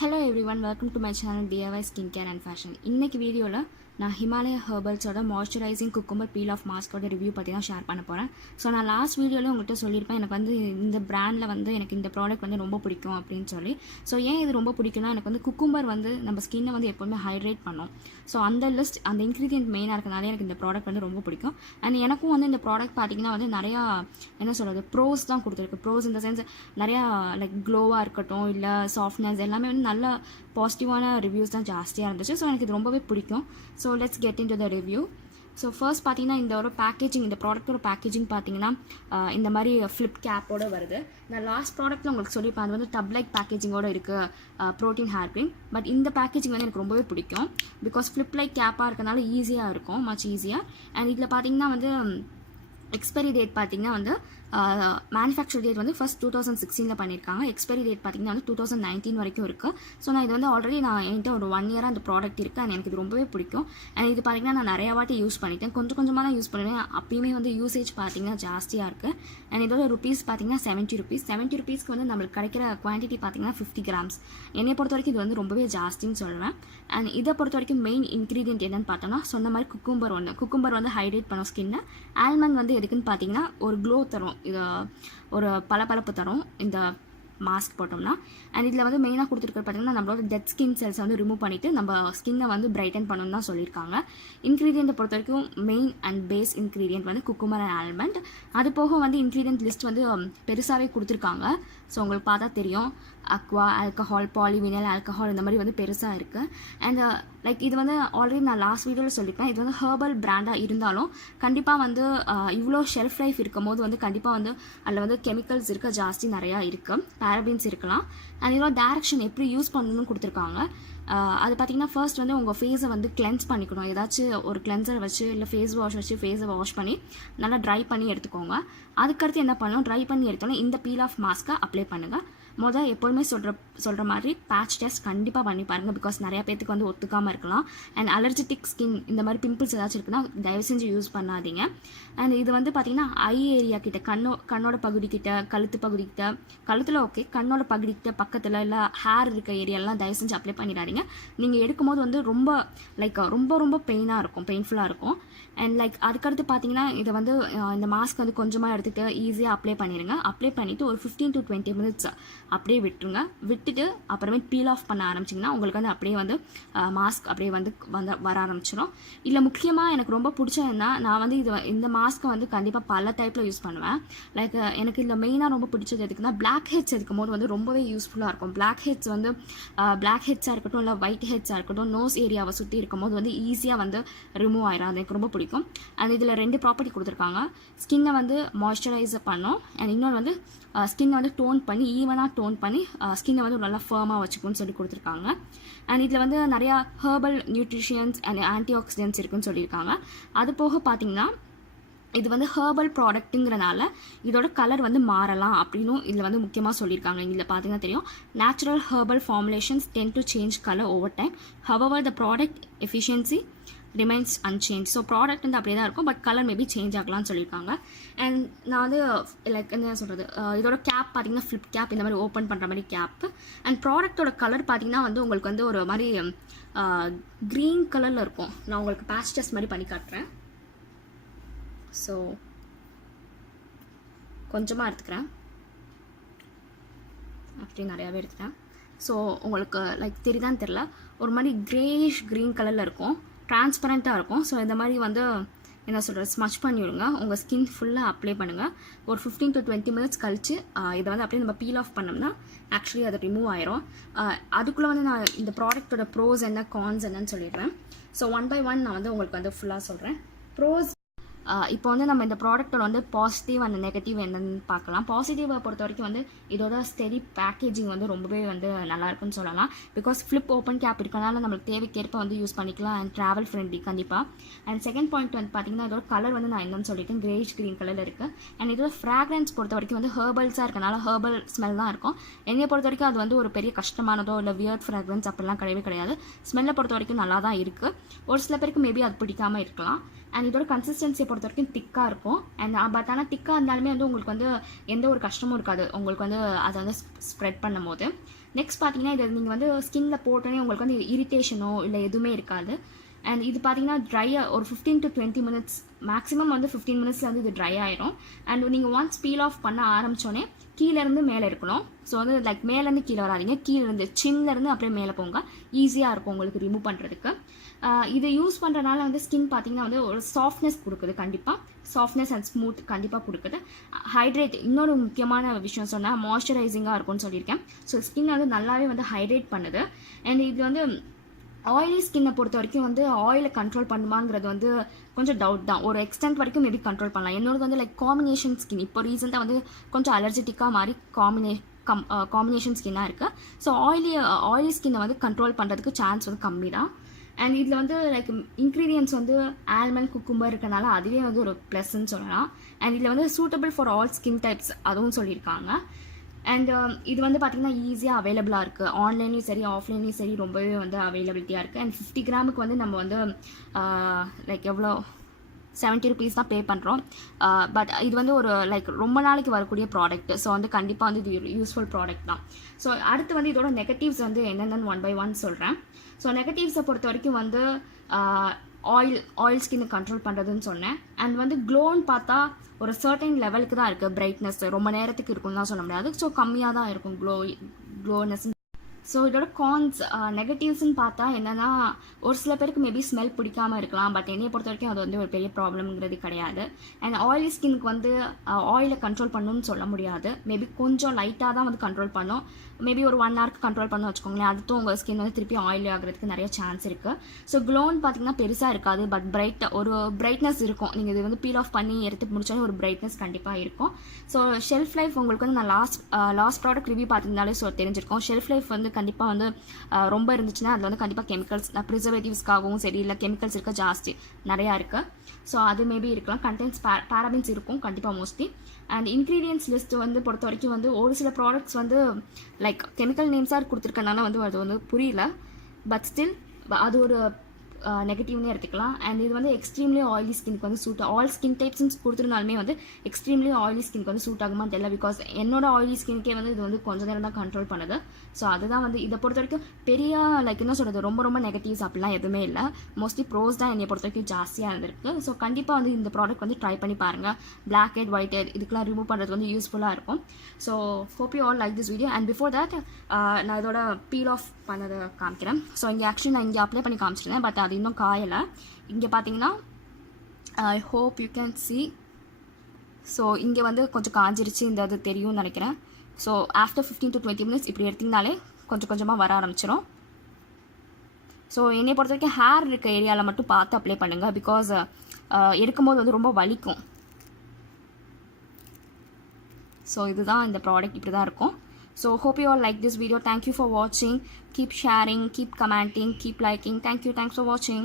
Hello everyone, welcome to my channel DIY Skincare and Fashion. இன்னைக்கு வீடியோல நான் Himalaya Herbalஸோட மாய்ஸ்சரைசிங் குக்கும்பர் பீல் ஆஃப் மாஸ்கோட ரிவ்யூ பற்றி தான் ஷேர் பண்ண போகிறேன். ஸோ நான் லாஸ்ட் வீடியோவில் உங்கள்கிட்ட சொல்லியிருப்பேன் எனக்கு வந்து இந்த பிராண்டில் வந்து எனக்கு இந்த ப்ராடக்ட் வந்து ரொம்ப பிடிக்கும் அப்படின்னு சொல்லி. ஸோ ஏன் இது ரொம்ப பிடிக்கும்னா எனக்கு வந்து குக்கும்பர் வந்து நம்ம ஸ்கின்னை வந்து எப்போவுமே ஹைட்ரேட் பண்ணும். ஸோ அந்த லிஸ்ட் அந்த இன்க்ரீடியன்ட் மெயினாக இருக்கிறனால எனக்கு இந்த ப்ராடக்ட் வந்து ரொம்ப பிடிக்கும். அண்ட் எனக்கும் வந்து இந்த ப்ராடக்ட் பார்த்திங்கன்னா வந்து நிறையா என்ன சொல்கிறது ப்ரோஸ் தான் கொடுத்துருக்கு. ப்ரோஸ் இந்த சென்ஸ் நிறையா லைக் க்ளோவாக இருக்கட்டும் இல்லை சாஃப்ட்னஸ் எல்லாமே வந்து நல்ல பாசிட்டிவான ரிவ்யூஸ் தான் ஜாஸ்தியாக இருந்துச்சு. ஸோ எனக்கு இது ரொம்பவே பிடிக்கும். So let's get in to the review. So first பார்த்தீங்கன்னா இந்த ஒரு பேக்கேஜிங், இந்த ப்ராடக்ட்டோட பேக்கேஜிங் பார்த்தீங்கன்னா இந்த மாதிரி ஃப்ளிப் கேப்போடு வருது. நான் லாஸ்ட் ப்ராடக்ட்டில் உங்களுக்கு சொல்லியிருப்பேன் அது வந்து டப் லைக் பேக்கேஜிங்கோடு இருக்குது ப்ரோட்டீன் ஹேர் க்ரீம். பட் இந்த பேக்கேஜிங் வந்து எனக்கு ரொம்பவே பிடிக்கும். பிகாஸ் ஃப்ளிப் லைக் கேப்பாக இருக்கனால ஈஸியாக இருக்கும், மச் ஈஸியாக. அண்ட் இதில் பார்த்தீங்கன்னா வந்து எக்ஸ்பைரி டேட் பார்த்தீங்கன்னா வந்து மேனுஃபேக்சர் டேட் வந்து ஃபஸ்ட் 2016 பண்ணியிருக்காங்க. எக்ஸ்பைரி டேட் பார்த்தீங்கன்னா வந்து 2019 வரைக்கும் இருக்குது. ஸோ நான் இது வந்து ஆல்ரெடி நான் என்கிட்ட ஒரு 1 இயராக அந்த ப்ராடக்ட் இருக்குது. அண்ட் எனக்கு இது ரொம்பவே பிடிக்கும். அண்ட் இது பார்த்தீங்கன்னா நான் நிறையா வாட்டி யூஸ் பண்ணிட்டேன். கொஞ்சமாக தான் யூஸ் பண்ணுவேன். அப்பயுமே வந்து யூசேஜ் பார்த்தீங்கன்னா ஜாஸ்தியாக இருக்குது. அண்ட் இதோட ருபீஸ் பார்த்தீங்கன்னா 70 ருபீஸ். 70 ருபீஸ்க்கு வந்து நம்மளுக்கு கிடைக்கிற குவான்டிட்டி பார்த்தீங்கன்னா 50 கிராம்ஸ். என்னை பொறுத்த வரைக்கும் இது வந்து ரொம்பவே ஜாஸ்தின்னு சொல்லுவேன். அண்ட் இதை பொறுத்த வரைக்கும் மெயின் இன்க்ரீடியன்ட் என்னென்னு பார்த்தோன்னா சொன்ன மாதிரி குக்கும்பர் வந்து ஹைட்ரேட் பண்ணும் ஸ்கின்னை. ஆல்மண்ட் வந்து எதுக்குன்னு பார்த்தீங்கன்னா ஒரு க்ளோ தரும், இது ஒரு பளபளப்பு தரும் இந்த மாஸ்க் போட்டோம்னா. அண்ட் இதில் வந்து மெயினாக கொடுத்துருக்க பார்த்தீங்கன்னா நம்மளோட டெட் ஸ்கின் செல்ஸை வந்து ரிமூவ் பண்ணிவிட்டு நம்ம ஸ்கின்னை வந்து பிரைட்டன் பண்ணணும்னு தான் சொல்லியிருக்காங்க. இன்க்ரீடியண்ட்டை பொறுத்த வரைக்கும் மெயின் அண்ட் பேஸ் இன்க்ரீடியன்ட் வந்து குக்கும்பர் அண்ட் ஆல்மண்ட். அது போக வந்து இன்க்ரீடியன்ட் லிஸ்ட் வந்து பெருசாகவே கொடுத்துருக்காங்க. ஸோ உங்களுக்கு பார்த்தா தெரியும், அக்வா, ஆல்கஹால், பாலிவினல் ஆல்கஹால் இந்த மாதிரி வந்து பெருசாக இருக்குது. அண்ட் லைக் இது வந்து ஆல்ரெடி நான் லாஸ்ட் வீடியோவில் சொல்லியிருப்பேன், இது வந்து ஹெர்பல் பிராண்டாக இருந்தாலும் கண்டிப்பாக வந்து இவ்வளோ ஷெல்ஃப் லைஃப் இருக்கும் போது வந்து கண்டிப்பாக வந்து அதில் வந்து கெமிக்கல்ஸ் இருக்க ஜாஸ்தி நிறையா இருக்குது, பேரபின்ஸ் இருக்கலாம். அண்ட் இதோட டேரக்ஷன் எப்படி யூஸ் பண்ணணும்னு கொடுத்துருக்காங்க. அது பார்த்திங்கன்னா ஃபர்ஸ்ட் வந்து உங்கள் ஃபேஸை வந்து கிளென்ஸ் பண்ணிக்கணும். ஏதாச்சும் ஒரு கிளென்சர் வச்சு இல்லை ஃபேஸ் வாஷ் வச்சு ஃபேஸை வாஷ் பண்ணி நல்லா ட்ரை பண்ணி எடுத்துக்கோங்க. அதுக்கடுத்து என்ன பண்ணணும், ட்ரை பண்ணி எடுத்தோன்னே இந்த பீல் ஆஃப் மாஸ்க்கை அப்ளை பண்ணுங்கள். எப்போதுமே சொல்கிற மாதிரி பேட்ச் டெஸ்ட் கண்டிப்பாக பண்ணி பாருங்கள். பிகாஸ் நிறையா பேத்துக்கு வந்து ஒத்துக்காமல் இருக்கலாம். அண்ட் அலர்ஜிட்டிக் ஸ்கின் இந்த மாதிரி பிம்பிள்ஸ் ஏதாச்சும் இருக்குன்னா தயவு செஞ்சு யூஸ் பண்ணாதீங்க. அண்ட் இது வந்து பார்த்திங்கன்னா ஐ ஏரியா கிட்ட கண்ணோட பகுதிக்கிட்ட, கழுத்து பகுதிக்கிட்ட, கழுத்தில் ஓகே, கண்ணோட பகுதிக்கிட்ட பக்கத்தில் இல்லை ஹேர் இருக்க ஏரியாலாம் தயவு செஞ்சு அப்ளை பண்ணிடாதீங்க. நீங்கள் எடுக்கும்போது வந்து ரொம்ப ரொம்ப பெயினாக இருக்கும், பெயின்ஃபுல்லாக இருக்கும். அண்ட் லைக் அதுக்கடுத்து பார்த்தீங்கன்னா இதை வந்து இந்த மாஸ்க் வந்து கொஞ்சமாக எடுத்துகிட்டு ஈஸியாக அப்ளை பண்ணிடுங்க. அப்ளை பண்ணிவிட்டு ஒரு 15 to 20 minutes அப்படியே விட்டுருங்க. விட்டுட்டு அப்புறமே பீல் ஆஃப் பண்ண ஆரம்பிச்சிங்கன்னா உங்களுக்கு வந்து அப்படியே வந்து மாஸ்க் அப்படியே வந்து வர ஆரம்பிச்சிடும். இல்லை முக்கியமாக எனக்கு ரொம்ப பிடிச்சதுன்னா நான் வந்து இந்த மாஸ்க்கை வந்து கண்டிப்பாக பல டைப்பில் யூஸ் பண்ணுவேன். லைக் எனக்கு இதில் மெயினாக ரொம்ப பிடிச்சது எதுக்குன்னா பிளாக் ஹெட்ஸ் எடுக்கும் போது வந்து ரொம்பவே யூஸ்ஃபுல்லாக இருக்கும். பிளாக் ஹெட்ஸாக இருக்கட்டும் இல்லை ஒயிட் ஹெட்ஸாக இருக்கட்டும், நோஸ் ஏரியாவை சுற்றி இருக்கும் போது வந்து ஈஸியாக வந்து ரிமூவ் ஆயிடும். அது எனக்கு ரொம்ப பிடிக்கும். அண்ட் இதில் 2 ப்ராப்பர்ட்டி கொடுத்துருக்காங்க. ஸ்கின்னை வந்து மாய்ஸ்சரைஸ் பண்ணும். அண்ட் இன்னொன்று வந்து ஸ்கின்னை வந்து டோன் பண்ணி ஈவனாக டோன் பண்ணி ஸ்கின்னை வந்து நல்லா ஃபர்மாக வச்சுக்கணும்னு சொல்லி கொடுத்துருக்காங்க. அண்ட் இதில் வந்து நிறையா herbal nutritionists and anti oxidants இருக்குன்னு சொல்லியிருக்காங்க. அது போக பார்த்தீங்கன்னா இது வந்து ஹெர்பல் ப்ராடக்ட்டுங்கிறனால இதோட கலர் வந்து மாறலாம் அப்படின்னும் இதில் வந்து முக்கியமாக சொல்லியிருக்காங்க. இதில் பார்த்தீங்கன்னா தெரியும், natural herbal formulations ten to change colour over time. However the product efficiency remains unchanged. So product வந்து அப்படியே தான் இருக்கும், பட் கலர் மேபி சேஞ்ச் ஆகலாம்னு சொல்லியிருக்காங்க. அண்ட் நான் வந்து லைக் என்ன சொல்கிறது, இதோட கேப் பார்த்தீங்கன்னா ஃப்ளிப் கேப், இந்த மாதிரி ஓப்பன் பண்ணுற மாதிரி கேப்பு. அண்ட் ப்ராடக்ட்டோட கலர் பார்த்தீங்கன்னா வந்து உங்களுக்கு வந்து ஒரு மாதிரி க்ரீன் கலரில் இருக்கும். நான் உங்களுக்கு பேட்ச் டெஸ்ட் மாதிரி பண்ணி காட்டுறேன். ஸோ கொஞ்சமாக எடுத்துக்கிறேன், அப்படி நிறையாவே எடுத்துக்கிறேன். ஸோ உங்களுக்கு லைக் தெரியுதான்னு தெரில, ஒரு மாதிரி க்ரேயிஷ் க்ரீன் கலரில் இருக்கும், டிரான்ஸ்பரண்ட்டாக இருக்கும். ஸோ இந்த மாதிரி வந்து என்ன சொல்கிறது ஸ்மச் பண்ணி விடுங்க. உங்கள் ஸ்கின் ஃபுல்லாக அப்ளை பண்ணுங்கள். ஒரு 15 to 20 minutes கழிச்சு இதை வந்து அப்படியே நம்ம பீல் ஆஃப் பண்ணோம்னா ஆக்சுவலி அது ரிமூவ் ஆயிரும். அதுக்குள்ளே வந்து நான் இந்த ப்ராடக்ட்டோட ப்ரோஸ் என்ன கான்ஸ் என்னன்னு சொல்லிடுறேன். ஸோ 1 by 1 நான் வந்து உங்களுக்கு வந்து ஃபுல்லாக சொல்கிறேன். ப்ரோஸ் இப்போ வந்து நம்ம இந்த ப்ராடக்ட்டோட வந்து பாசிட்டிவ் அண்ட் நெகட்டிவ் என்னன்னு பார்க்கலாம். பாசிட்டிவை பொறுத்த வரைக்கும் வந்து இதோட ஸ்டெடி பேக்கேஜிங் வந்து ரொம்பவே வந்து நல்லாயிருக்குன்னு சொல்லலாம். பிகாஸ் ஃப்ளிப் ஓப்பன் கேப் இருக்கனால நம்மளுக்கு தேவைக்கேற்ப வந்து யூஸ் பண்ணிக்கலாம். அண்ட் ட்ராவல் ஃப்ரெண்ட்லி கண்டிப்பாக. அண்ட் செகண்ட் பாயிண்ட் வந்து பார்த்தீங்கன்னா இதோட கலர் வந்து நான் என்னன்னு சொல்லிட்டேன், கிரேஷ் க்ரீன் கலரில் இருக்குது. அண்ட் இதோட ஃப்ராக்ரன்ஸ் பொறுத்த வரைக்கும் வந்து ஹெர்பல்ஸாக இருக்கனால ஹெர்பல் ஸ்மெல் தான் இருக்கும். என்னையை பொறுத்த வரைக்கும் அது வந்து ஒரு பெரிய கஷ்டமானதோ இல்லை வியர்ட் ஃப்ராக்ரன்ஸ் அப்படிலாம் கிடையவே கிடையாது. ஸ்மெல்லை பொறுத்த வரைக்கும் நல்லா தான் இருக்குது. ஒரு சில பேருக்கு மேபி அது பிடிக்காமல் இருக்கலாம். அண்ட் இதோட கன்சிஸ்டன்சியை பொறுத்த வரைக்கும் திக்காக இருக்கும். அண்ட் பட் ஆனால் திக்காக இருந்தாலுமே வந்து உங்களுக்கு வந்து எந்த ஒரு கஷ்டமும் இருக்காது உங்களுக்கு வந்து அதை வந்து ஸ்ப்ரெட் பண்ணும் போது. நெக்ஸ்ட் பார்த்தீங்கன்னா இதை நீங்கள் வந்து ஸ்கின்ல போட்டோன்னே உங்களுக்கு வந்து இரிட்டேஷனோ இல்லை எதுவுமே இருக்காது. அண்ட் இது பார்த்தீங்கன்னா ட்ரையாக ஒரு 15 to 20 minutes மேக்ஸிமம் வந்து 15 minutesல வந்து இது ட்ரை ஆயிரும். அண்ட் நீங்கள் ஒன்ஸ் பீல் ஆஃப் பண்ண ஆரம்பித்தோன்னே கீழேருந்து மேலே இருக்கணும். ஸோ வந்து லைக் மேலேருந்து கீழே வராதிங்க, கீழேருந்து சின்லேருந்து அப்படியே மேலே போங்க, ஈஸியாக இருக்கும் உங்களுக்கு ரிமூவ் பண்ணுறதுக்கு. இதை யூஸ் பண்ணுறதுனால வந்து ஸ்கின் பார்த்தீங்கன்னா வந்து ஒரு சாஃப்ட்னஸ் கொடுக்குது, கண்டிப்பாக சாஃப்ட்னஸ் அண்ட் ஸ்மூத் கண்டிப்பாக கொடுக்குது. ஹைட்ரேட், இன்னொரு முக்கியமான விஷயம் சொன்னால் மாய்ஸ்சரைசிங்காக இருக்கும்னு சொல்லியிருக்கேன். ஸோ ஸ்கின் வந்து நல்லாவே வந்து ஹைட்ரேட் பண்ணுது. அண்ட் இது வந்து ஆயிலி ஸ்கின்னை பொறுத்த வரைக்கும் வந்து ஆயிலை கண்ட்ரோல் பண்ணுமாங்கிறது வந்து கொஞ்சம் டவுட் தான். ஒரு எக்ஸ்டென்ட் வரைக்கும் மேபி கண்ட்ரோல் பண்ணலாம். என்னோடது வந்து லைக் காம்பினேஷன் ஸ்கின், இப்போ ரீசெண்டாக வந்து கொஞ்சம் அலர்ஜெட்டிக்காக மாறி காம்பினேஷன் ஸ்கின்னாக இருக்குது. ஸோ ஆயிலி ஸ்கின்னை வந்து கண்ட்ரோல் பண்ணுறதுக்கு சான்ஸ் வந்து கம்மி தான். அண்ட் இதில் வந்து லைக் இன்க்ரீடியன்ட்ஸ் வந்து ஆல்மண்ட், குக்கும்பர் இருக்கனால அதுவே வந்து ஒரு ப்ளஸ்ன்னு சொல்லலாம். அண்ட் இதில் வந்து suitable for all skin types அதுவும் சொல்லியிருக்காங்க. அண்ட் இது வந்து பார்த்திங்கன்னா ஈஸியாக அவைலபிளாக இருக்குது, ஆன்லைன்லேயும் சரி ஆஃப்லைன்லேயும் சரி ரொம்பவே வந்து அவைலபிலிட்டியாக இருக்குது. அண்ட் 50 கிராமுக்கு வந்து நம்ம வந்து லைக் எவ்வளோ 70 rupees தான் பே பண்ணுறோம். பட் இது வந்து ஒரு லைக் ரொம்ப நாளைக்கு வரக்கூடிய ப்ராடக்ட். ஸோ வந்து கண்டிப்பாக வந்து இது யூஸ்ஃபுல் ப்ராடக்ட் தான். ஸோ அடுத்து வந்து இதோட நெகட்டிவ்ஸ் வந்து என்னென்னு 1 by 1 சொல்கிறேன். ஸோ நெகட்டிவ்ஸை பொறுத்த வரைக்கும் வந்து ஆயில் ஸ்கின்னை கண்ட்ரோல் பண்ணுறதுன்னு சொன்னேன். அண்ட் வந்து க்ளோன்னு பார்த்தா ஒரு சர்டைன் லெவலுக்கு தான் இருக்குது, பிரைட்னஸ் ரொம்ப நேரத்துக்கு இருக்குன்னு தான் சொல்ல முடியாது. ஸோ கம்மியாக தான் இருக்கும் க்ளோனஸ். ஸோ இதோட கான்ஸ் நெகட்டிவ்ஸ்ன்னு பார்த்தா என்னென்னா, ஒரு சில பேருக்கு மேபி ஸ்மெல் பிடிக்காமல் இருக்கலாம். பட் என்னையை பொறுத்த வரைக்கும் அது வந்து ஒரு பெரிய ப்ராப்ளம்ங்கிறது கிடையாது. அண்ட் ஆயிலி ஸ்கின்னுக்கு வந்து ஆயிலை கண்ட்ரோல் பண்ணணும்னு சொல்ல முடியாது. மேபி கொஞ்சம் லைட்டாக தான் வந்து கண்ட்ரோல் பண்ணும். மேபி ஒரு 1 hourக்கு கண்ட்ரோல் பண்ண வச்சுக்கோங்களேன். அடுத்து உங்கள் ஸ்கின் வந்து திருப்பி ஆயிலி ஆகிறதுக்கு நிறைய சான்ஸ் இருக்குது. ஸோ க்ளோன்னு பார்த்தீங்கன்னா பெருசாக இருக்காது, பட் ஒரு பிரைட்னஸ் இருக்கும். நீங்கள் இது வந்து பீல் ஆஃப் பண்ணி எடுத்து முடிச்சோன்னே ஒரு பிரைட்னஸ் கண்டிப்பாக இருக்கும். ஸோ ஷெல்ஃப் லைஃப் உங்களுக்கு வந்து நான் லாஸ்ட் ப்ராடக்ட் ரிவ்யூ பார்த்துருந்தாலே தெரிஞ்சிருக்கோம். ஷெல்ஃப் லைஃப் வந்து கண்டிப்பாக வந்து ரொம்ப இருந்துச்சுன்னா அதில் வந்து கண்டிப்பாக கெமிக்கல்ஸ், ப்ரிசர்வேட்டிவ்ஸ்க்காகவும் சரி இல்லை கெமிக்கல்ஸ் இருக்க ஜாஸ்தி நிறையா இருக்குது. ஸோ அது மேபி இருக்கலாம். கண்டென்ட்ஸ் பேராபின்ஸ் இருக்கும் கண்டிப்பாக மோஸ்ட்லி. அண்ட் இன்க்ரீடியன்ட்ஸ் லிஸ்ட் வந்து பொறுத்த வரைக்கும் வந்து ஒரு சில ப்ராடக்ட்ஸ் வந்து லைக் கெமிக்கல் நேம்ஸாக கொடுத்துருக்கனால வந்து அது வந்து புரியல. பட் ஸ்டில் அது ஒரு நெகட்டிவ்னே எடுத்துக்கலாம். அண்ட் இது வந்து எக்ஸ்ட்ரீம்லி ஆயிலி ஸ்கின்க்கு வந்து சூட், ஆல் ஸ்கின் டைப்ஸ் கொடுத்துருந்தாலுமே வந்து எக்ஸ்ட்ரீம்லி ஆயிலி ஸ்கின்க்கு வந்து சூட் ஆகுமான்னு தெரியல. பிகாஸ் என்னோட ஆயிலி ஸ்கின்கே வந்து இது வந்து கொஞ்சம் நேரம் தான் கண்ட்ரோல் பண்ணுது. ஸோ அதுதான் வந்து இதை பொறுத்த வரைக்கும் பெரிய லைக் என்ன சொல்கிறது, ரொம்ப நெகட்டிவ்ஸ் அப்படிலாம் எதுவுமே இல்லை. மோஸ்ட்லி ப்ரோஸ் தான் என்னை பொறுத்த வரைக்கும் ஜாஸ்தியாக இருந்திருக்கு. ஸோ கண்டிப்பாக வந்து இந்த ப்ராடக்ட் வந்து ட்ரை பண்ணி பாருங்கள். பிளாக் ஹெட், ஒயிட் ஹெட் இதுக்கெலாம் ரிமூவ் பண்ணுறது வந்து யூஸ்ஃபுல்லாக இருக்கும். So hope you all like this video. And before that நான் இதோட பீல் ஆஃப் பண்ணதை காமிக்கிறேன். ஸோ இங்கே ஆக்சுவலி நான் இங்கே அப்ளை பண்ணி காமிச்சிருந்தேன், பட் அது இன்னும் காயலை. இங்கே பார்த்தீங்கன்னா I hope you can see. So இங்கே வந்து கொஞ்சம் காஞ்சிருச்சு, இந்த இது தெரியும்னு நினைக்கிறேன். ஸோ ஆஃப்டர் 15 to 20 minutes இப்படி எடுத்திங்கனாலே கொஞ்சம் கொஞ்சமாக வர ஆரம்பிச்சிடும். ஸோ என்னை பொறுத்த வரைக்கும் ஹேர் இருக்க ஏரியாவில் மட்டும் பார்த்து அப்ளை பண்ணுங்கள். பிகாஸ் எடுக்கும்போது வந்து ரொம்ப வலிக்கும். ஸோ இதுதான் இந்த ப்ராடக்ட், இப்படி தான் இருக்கும். So hope you all like this video. Thank you for watching. Keep sharing, keep commenting, keep liking. Thanks for watching.